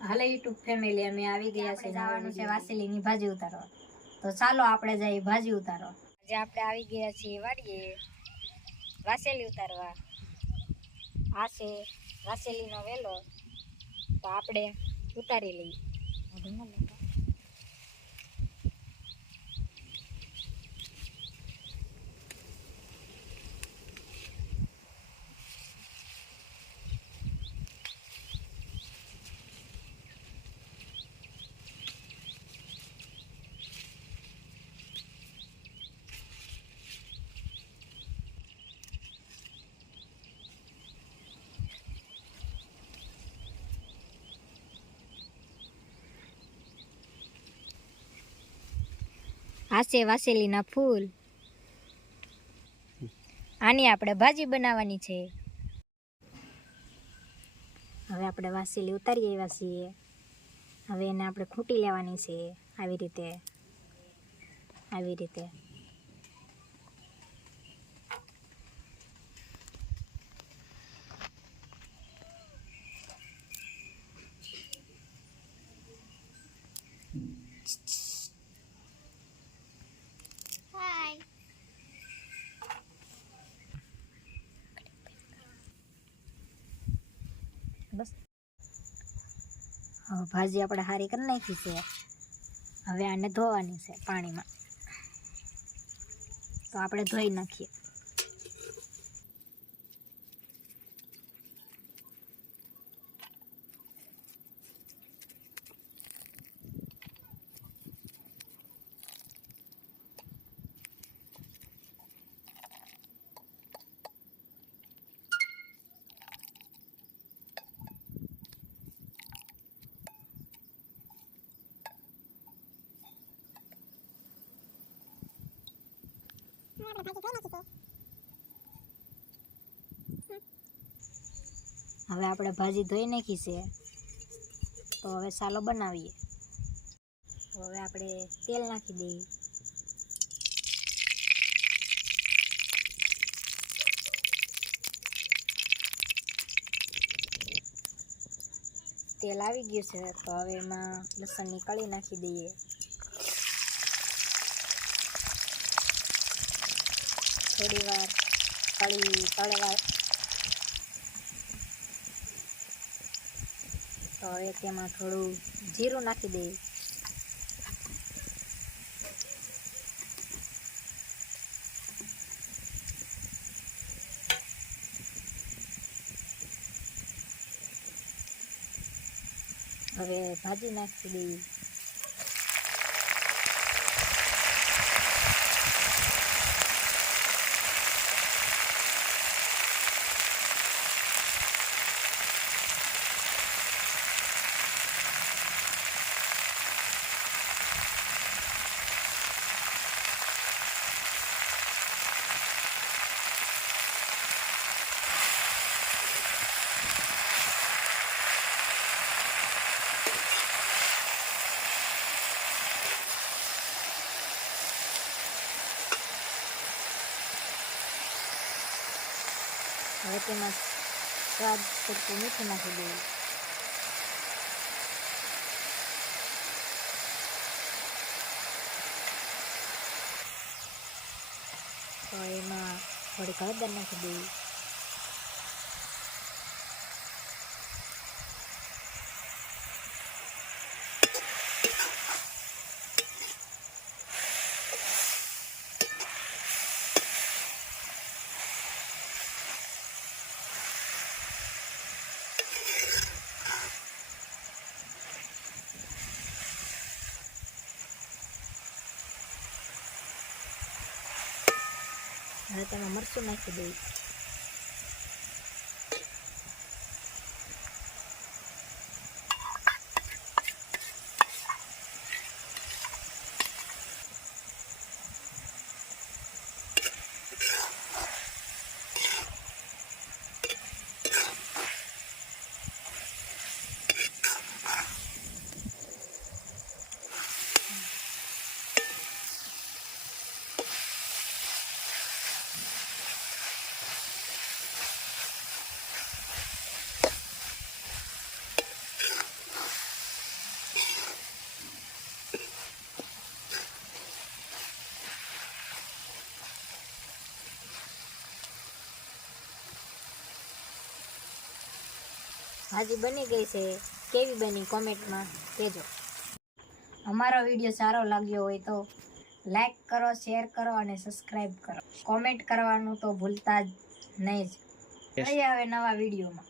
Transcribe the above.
હાલે YouTube family અમે આવી ગયા છે જવાનું છે વાસેલીની ભાજી ઉતારવા તો ચાલો આપણે જઈએ ભાજી ઉતારવા આજે આપણે આવી ગયા છીએ વાડીએ વાસેલી ઉતારવા આ છે વાસેલીનો વેલો તો આપણે ઉતારી લઈએ આ છે વાસેલીના ફૂલ આની આપણે ભાજી બનાવવાની છે હવે આપણે વાસેલી ઉતારી આવ્યા છીએ હવે એને આપણે ખૂટી લેવાની છે આવી રીતે બસ હવે ભાજી આપણે સારી કરી નાખી છે હવે આને ધોવાની છે પાણીમાં તો આપણે ધોઈ નાખીએ હવે આપણે ભાજી ધોઈ નાખી છે તો હવે સાલો બનાવીએ તો હવે આપણે તેલ નાખી દઈએ તેલ આવી ગયું છે તો હવે એમાં લસણની કળી નાખી દઈએ થોડી વાર કળી તળવા તો હવે તેમાં થોડું જીરું નાખી દઈએ હવે ભાજી નાખી દઈએ હવે તેમાં સ્વાદ પૂરતું મીઠું નાખી દઈએ તો એમાં થોડી હળદર નાખી દઈએ હવે તેમાં મરચું નાખી દઈએ ભાજી બની ગઈ છે. કેવી બની કોમેન્ટમાં કહેજો. અમારો વિડીયો સારો લાગ્યો હોય તો લાઈક કરો, શેર કરો અને સબસ્ક્રાઈબ કરો. કોમેન્ટ કરવાનું તો ભૂલતા જ નહીં જ. મળીએ હવે નવા વિડીયોમાં.